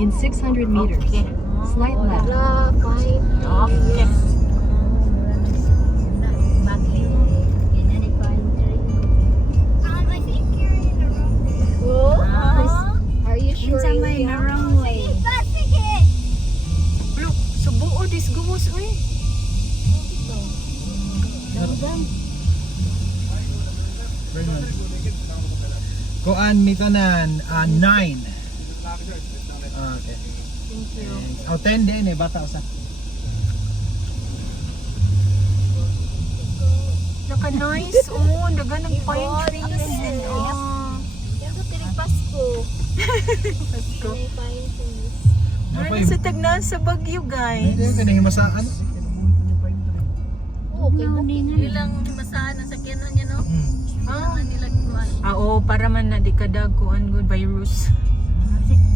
In 600 meters, slight left. Wala, fine. Okay. I think you're in the wrong way. Oh? Are you sure? Minsan may Ilya? wrong way. Look, subuo dis gumus uy. Kuan mitanan 9. Okay. Thank you. Oh, 10 din eh bata usa. Naka-nice. Oh, dagan ng pine trees and Yan ko tinig Pasko. Pasko. May pine trees. Ano sa tagnan sa Baguio, guys? Hindi kanang masaan. Oo, okay mo. Ilang masahan ang sakyanan niya, no? Ah, Nilagkuhan. oo, para man na di kadag kuan good virus.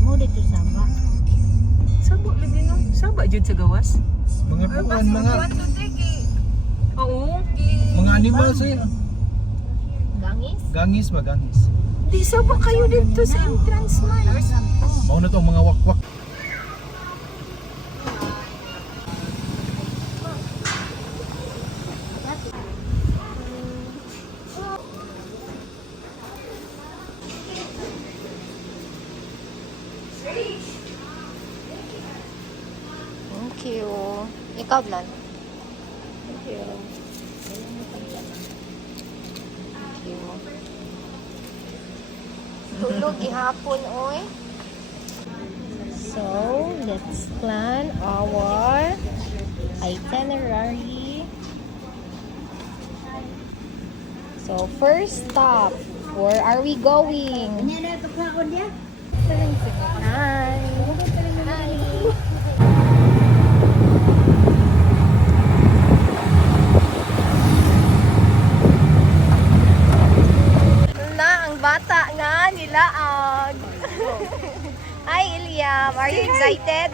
Mo dito sama. Sabo lagi no. Saba jud sa gawas. Mga kuan Oo. mga animals eh. Gangis? Gangis ba gangis? Di saba kayo dito sa entrance man. Mao na tong mga wakwak. Thank you. Ikaw lang. Thank you. Thank you. Tulog gihapon, oy. So, let's plan our itinerary. So, first stop. Where are we going? Hi. Hi. Na ang bata nga nilaag. Hi, Iliam. Are you excited?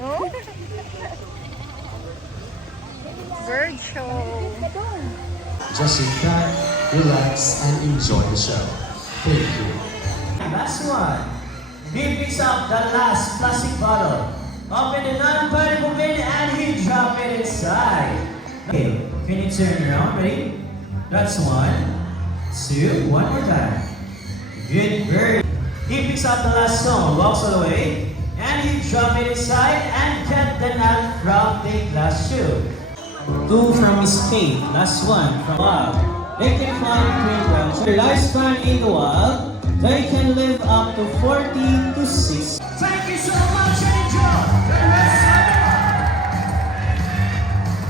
Oh? Bird show. Just sit back, relax, and enjoy the show. Thank you. Last one. He picks up the last plastic bottle. Open the non-particle bin and he drop it inside. Okay, can you turn around? Ready? That's 1, 2, one more time. Good bird. He picks up the last stone, walks all the way, and he drop it inside and get the nut from the glass shoe. 2 from escape. Last one from wild. They can fly between realms. Their lifespan in the wild, they can live up to 40 to 6. Thank you so much, Angel.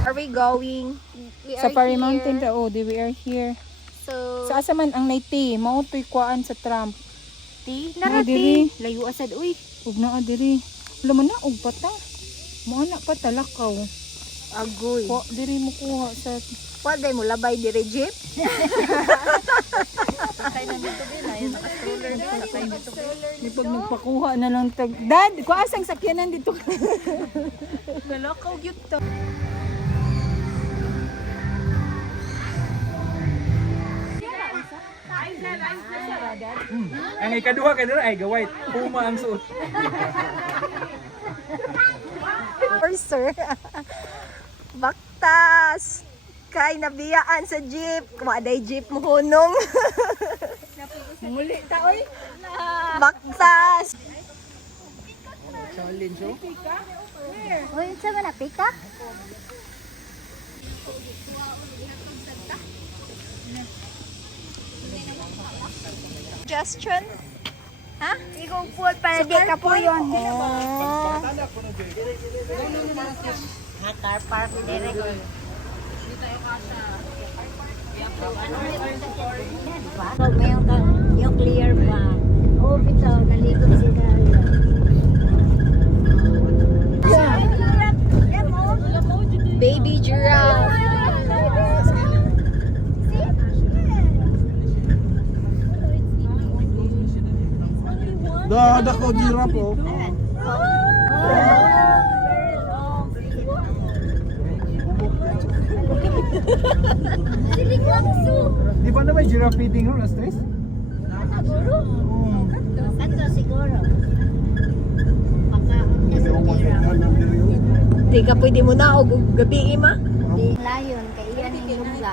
Are we going? We are Safari here. Mountain daw, we are here. So, Sa asa man ang naiti, mao to'y kuan sa Trump. ti, Ay, narati. diri. Layo asad, uy. Ug naa diri. Wala man na og pata. Mao na pa talakaw. Agoy. Wa diri mo kuha sa Pwede mo labay dire, jeep? di pag nagpakuha na lang tag. Dad, kuasang sakyanan dito. Talakaw gyud to. Ang ikaduha kay dira ay gaway. Puma ang suot. Or sir. Baktas. Kay nabiyaan sa jeep. Kumaday jeep mo hunong. Muli ta oy. Baktas. Challenge oh. Uy, saan ba napika? Suggestion? Ha? Igong food para di ka po yun. Oh. Car park direct. Pag mayroon kang yung clear ba? Oo, bitaw, naligo sila. Baby giraffe. Da ko giraffe oh. Di ba na may giraffe feeding room na stress? Siguro? Kanto siguro. Di ka pwede mo na og gabi ma. Di layon kay iyan yung lugla.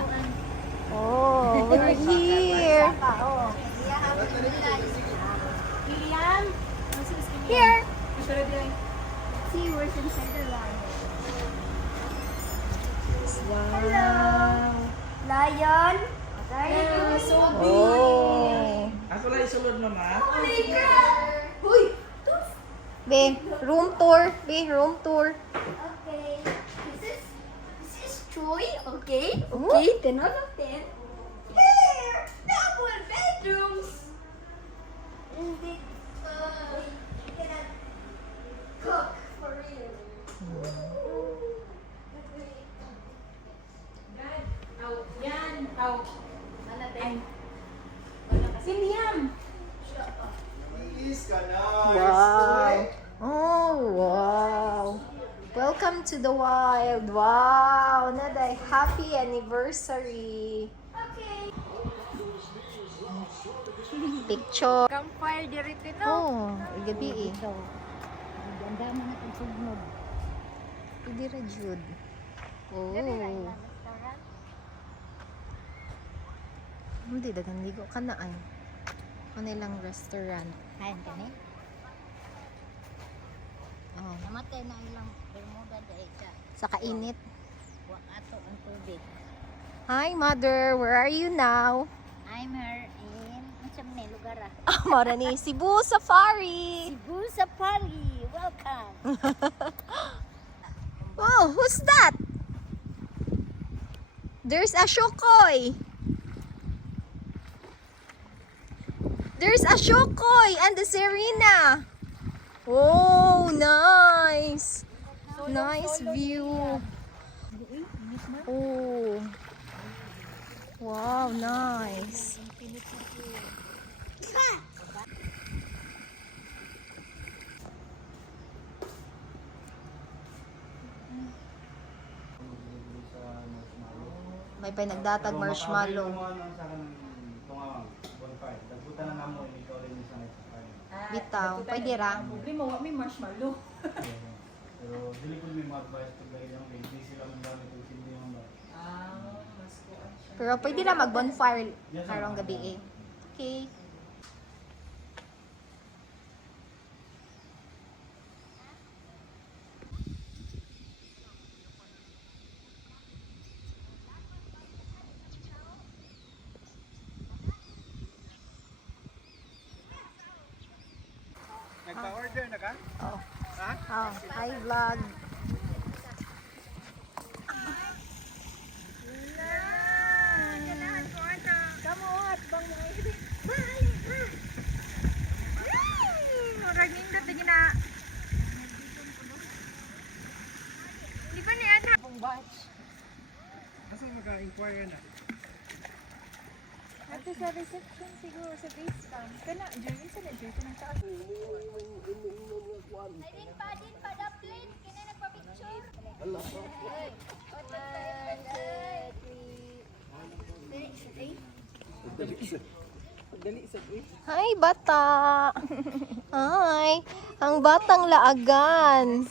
Oh, we're here. Oh. William, here. See, we're inside the lion. Wow. Lion. Oh. Ako lang isulod mama. Be, room tour. Be, room tour. Okay. This is Troy. Okay. Okay. 10 out of 10. Here, double bedrooms. And it, you cannot cook for real. Wow. Oh, wow. Welcome to the wild. Wow. Naday, happy anniversary. Okay. Picture. Campfire direct ito. Oh, gabi eh. Ito. Ganda mo na itong sugnog. Pwede ra jud. Oh. Restaurant. Hindi, dagang ligo ka na ay. Ano lang restaurant. Kain ka ni? Oh. Namatay na ilang Bermuda dahil Sa kainit. Wa ato ang tubig. Hi, mother. Where are you now? I'm her in unsa man ni lugar ah? Ah, mara ni Cebu Safari. Cebu Safari. Welcome. Oh, who's that? There's a Shokoy. There's a Shokoy and the Serena. Oh, nice. Nice view. Oh. Wow, nice. May pinagdatag marshmallow. Bitaw, pwede ra. Problema, wa may marshmallow. Pero dili ko may advice pag dahil lang hindi sila man gamit og sindi yung ba. Mas kuan siya. Pero pwede ra mag-bonfire karong gabi eh. Okay. Nagpa-order na ka? Oh. Ha? Oh, hi vlog. Kasi maka-inquire na. Ate sa reception siguro sa base camp. Kana, Jerry, sa na Jerry, kanang taas. Din pa the plane kini nagpa-picture. Hi, bata. Hi. Ang batang laagan.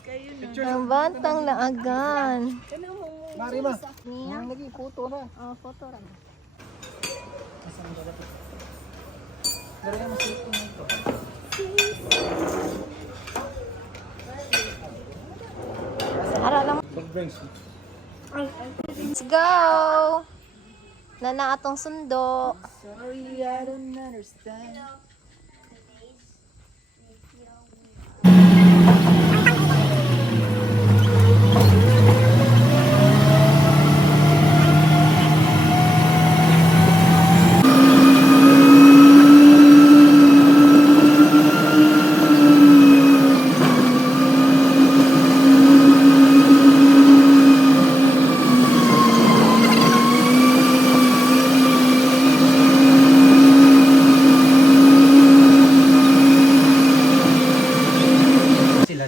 Ang batang laagan. Mari ba? Naging photo na. Oh, photo ra. Pero yung masito nito. Ara lang. What brings? Let's go. Nana atong sundo. Sorry, I don't understand.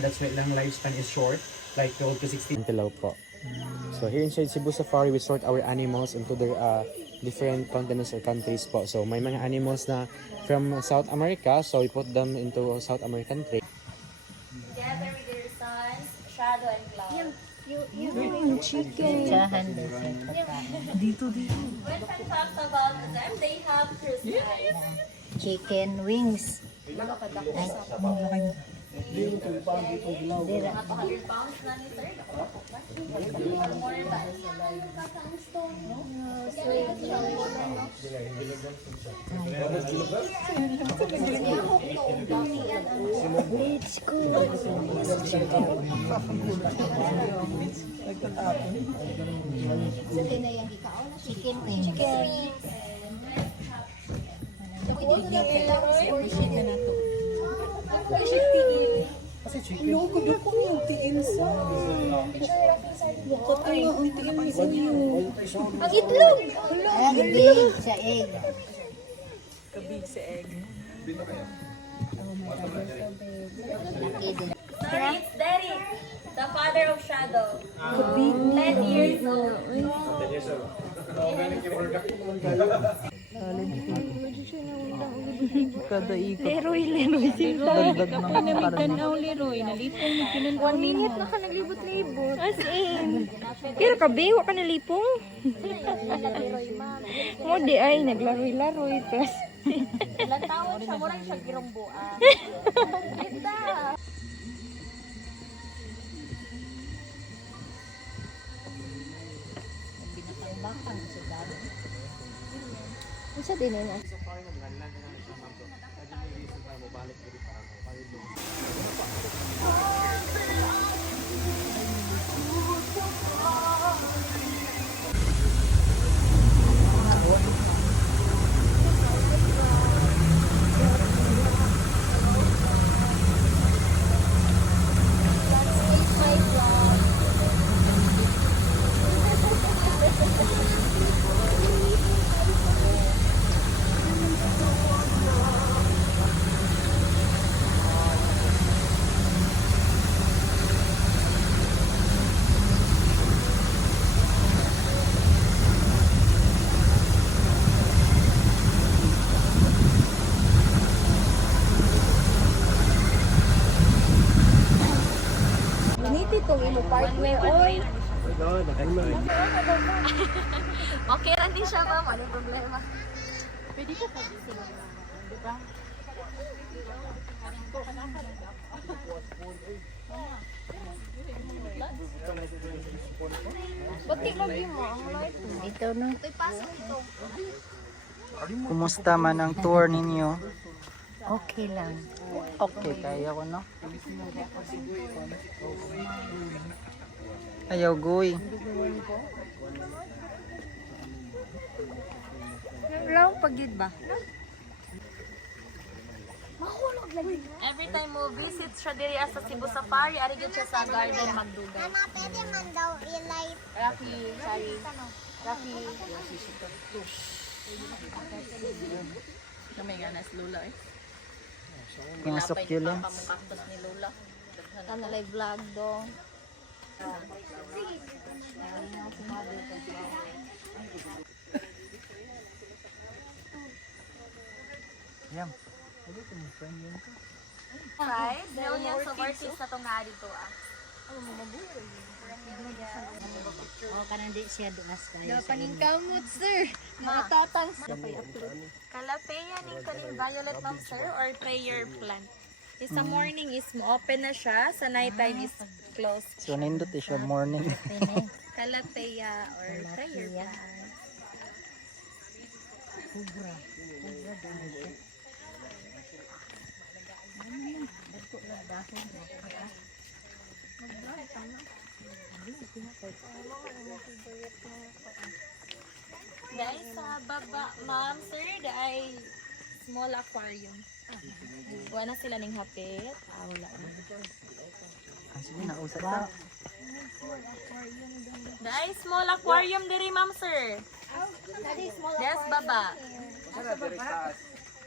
That's why lang lifespan is short, like 12 to 16. Antelope po. So here inside Cebu Safari, we sort our animals into their different continents or countries po. So may mga animals na from South America, so we put them into South American trade. Together with their sons, Shadow and Cloud. Tsahan din siya. Chicken wings. Ay, Dira. Let's go. Chicken wings. Ang itlog! Ay, big sa egg. Kabig sa egg. Sorry, it's Daddy, the father of Shadow. 10 years old. Kada ikot. Leroy sila. Dagdag ng parang. Leroy, nalipong mo pinuntuan. 1 minute na ka naglibot-libot. As in. Pero kabe, wa ka nalipong. Mo di ay, naglaroy-laroy. Plus. Ilang taon siya, murang siya giromboan. Ganda. Isa din na. Itong imo partner, oy. Okay ra din siya, ma'am. Ano problema? Pwede ka pa din sila, di ba? Bakit lagi mo ang light? Ito no. Ito'y pasok ito. Kumusta man ang tour ninyo? Okay lang. Okay, kaya ko, no? Ayaw, goy. Lang pagid ba? Every time mo visit siya diri sa Cebu Safari, ari gyud siya sa Garden Magdugal. Pwede man daw i-light. Rafi, sorry. Rafi. Kami nga nas Lola eh. Mga succulents. Pamukaktos ni Lola. Kana live vlog do. Yan. Guys, doon yan sa artist na itong nga dito ah. Oh, kanan di siya dumas kayo sa inyo. Kamot, sir. Mga tatang. Kalapeya ning kaning violet ma'am sir or prayer plant. Sa morning is open na siya, sa night time is closed. So, nindot siya morning. Kalapeya or prayer plant. Kubra. Kubra dahil. Guys, sa baba, ma'am, sir, ay small aquarium. Wala sila ning hapit. Wala na. Sige, nausap ka. Guys, small aquarium diri, ma'am, sir. Yes, baba.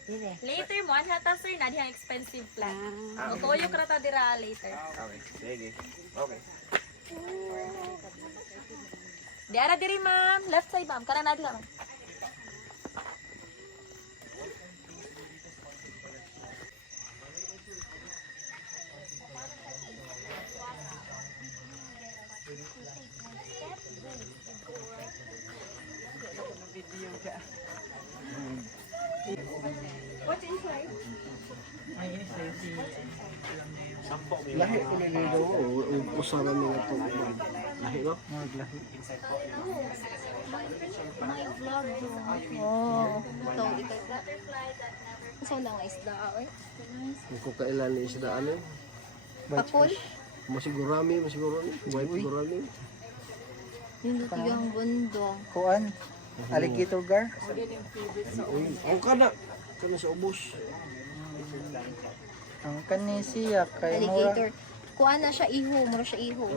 Dire. Later mo, anhata, sir, na dihang expensive plan. O, tuyo krata dira later. Di ara diri, ma'am. Left side, ma'am. Kanan na dila, ma'am. Sampo may Lahi mga ko nililo. Usaran nila ito. Lahi no? More lahi. inside po yung My vlog doon. Oh. Ito, ito. Saan na nga isda, oy? Kung kailan ni isda ano. Pakul. Masigurami. White gurami. Yung lutigang bundong. Kuan. Alligator gar. Ang kana. Kana sa ubos. Ang kani siya kay mura. Alligator. Kuha na siya iho. Mura siya iho.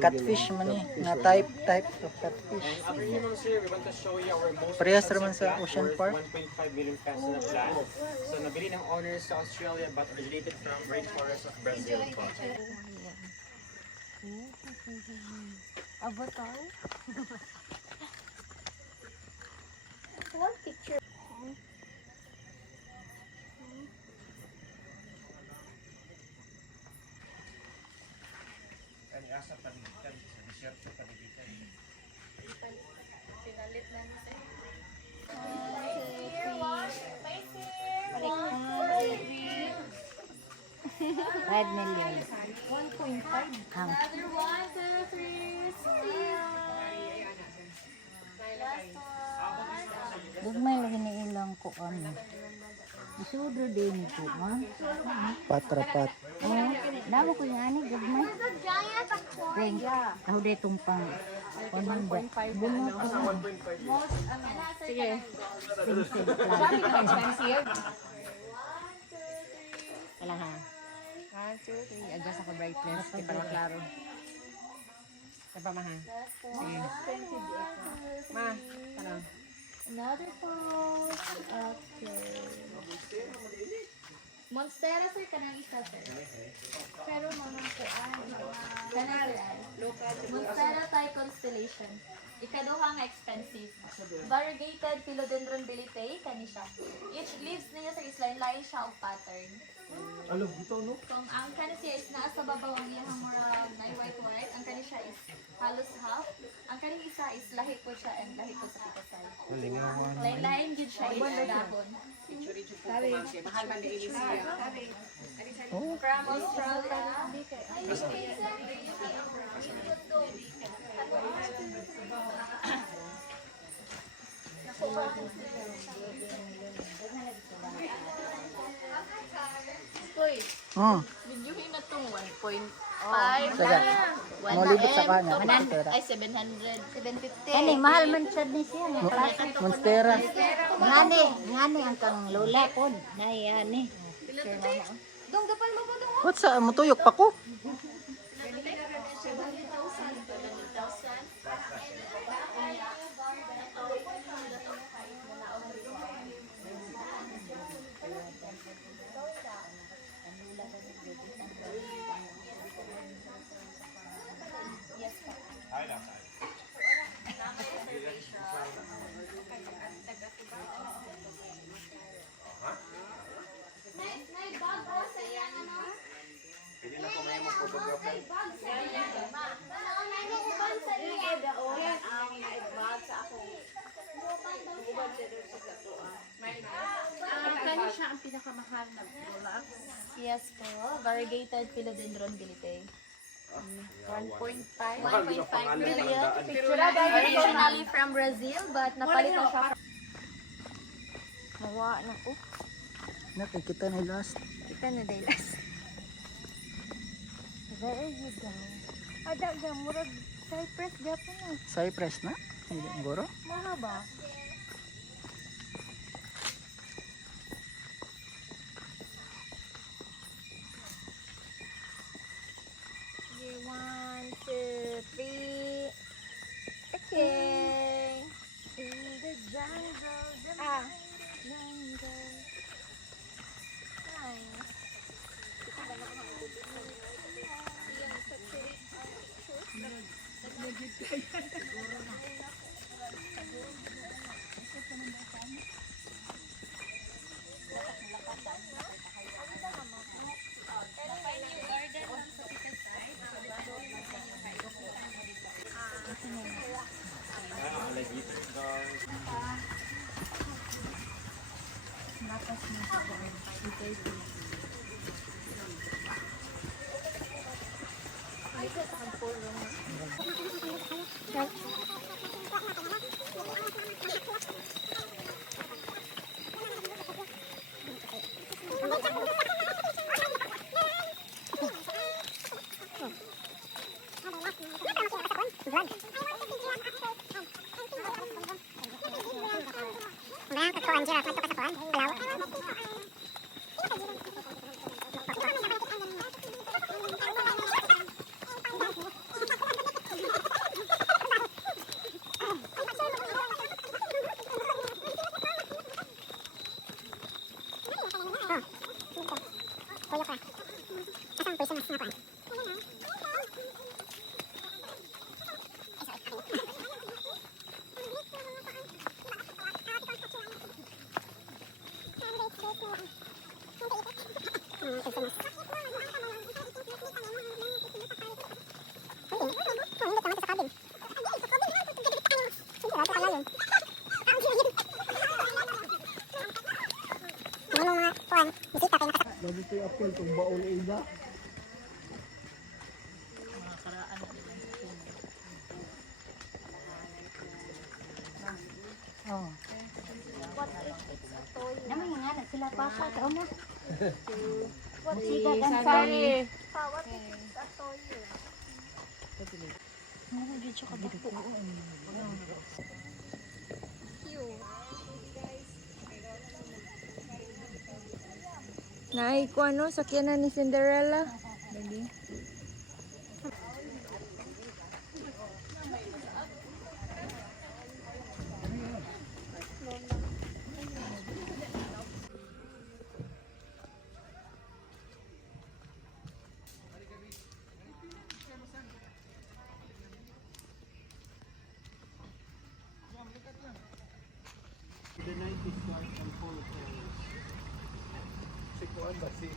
Catfish man eh. Nga type of catfish. After you ma'am sir, we want to show you our most Parehas naman sa Ocean Park. 1.5 million peso na plant. So nabili ng owners sa Australia but originated from rainforest of Brazil po. Avatar? One picture. $5 million. 1.5. Ang Another 1, 2, 3, gagmay lagi ni ilang ko ano. Isudro din ko, ha? Patrapat. Oh, damo ko yung ani gagmay. Ring, ako day tumpang. 100. Bunot ko. Sige. Expensive plan. Expensive. Wala ha. 1, 2, 3. Adjust ako brightness. Di para maklaro. Sa pamahan. Sige. Ma, parang. Another pose. Okay. Monstera sir, kanang isa sir. Pero mga kanang Monstera Thai Constellation. Ikaduha nga expensive. Variegated Philodendron Bilitei, kani siya. Each leaves niya sa isline-line siya o pattern. Alam ito no? Kung ang kani siya is naa sa babaw ang iyang murag na white, ang kani siya is halos half. Ang kani isa is lahi po siya and lahi po sa kitasay. Lain-lain gid siya is dabon. Mahal man din siya. From Australia. Uy, videohin na itong 1.5. Saga. Mo libot sa kanya. Ay, 700. 750. Ani, mahal man siya ni siya. May klase. Monstera. Ngani ang kang lola po. Nayani. Dong, dapat mo po dong. What sa mutuyok pa ko? Yes po. Variegated Philodendron Bilitei. 1.5. 1.5 million. Originally from Brazil, but napalit na siya. Mawa na ko. Nakikita ni last. Kita na daylas. There you go. Ada ga murag cypress gapon na. Cypress na? Hindi ang goro? Mahaba. Okay, 1, 2, 3. Okay. In the jungle, the jungle. Nice. Lagi ko yung apel kung baon ida. Oh. Naman yung anak sila papa, ikaw na. Siga dan pari. What if it's a toilet? Naay ko ano, sakyanan ni Cinderella. The night is dark and full of terrors. Si Kuan ba si?